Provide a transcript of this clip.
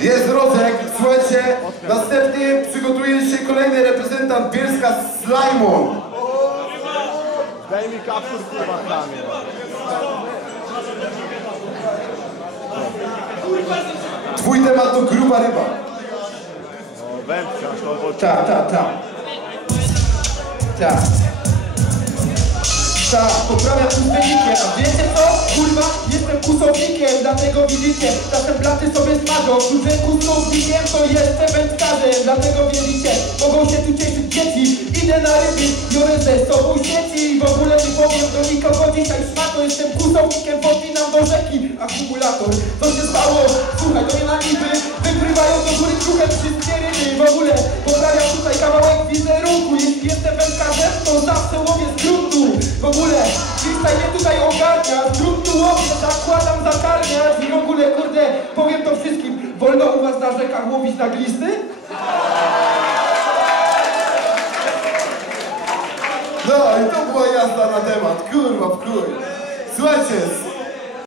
Jest Rodzek, słuchajcie, następnie przygotuje się kolejny reprezentant Bielska, Slajmon. Daj mi kaptur z chłopakami. Twój temat to gruba ryba. No, wędkarz, no bo... Tak, poprawiam uzdrowikiem, a wiecie co? Kurwa, jestem kusownikiem, dlatego widzicie, czasem blaty sobie smażą, że kusownikiem to jestem wędkarzem, dlatego widzicie, mogą się tu cieszyć dzieci, idę na ryby, biorę ze sobą sieci i w ogóle nie powiem do nikogo dzisiaj szmato, jestem kusownikiem, podpinam do rzeki, akumulator, co się stało? Słuchaj, to nie na niby, wykrywają do góry kruchem wszystkie ryby, w ogóle poprawiam tutaj kawałek wizerunku, jeśli jestem wędkarzem, to zawsze łowię z gruntu. W ogóle, freestyle mnie tutaj ogarnia, z gruntu łowię, zakładam zakarniać i w ogóle, kurde, powiem to wszystkim, wolno u was na rzekach łowić na glisty? No i to była jazda na temat, kurwa w chuj. Słuchajcie,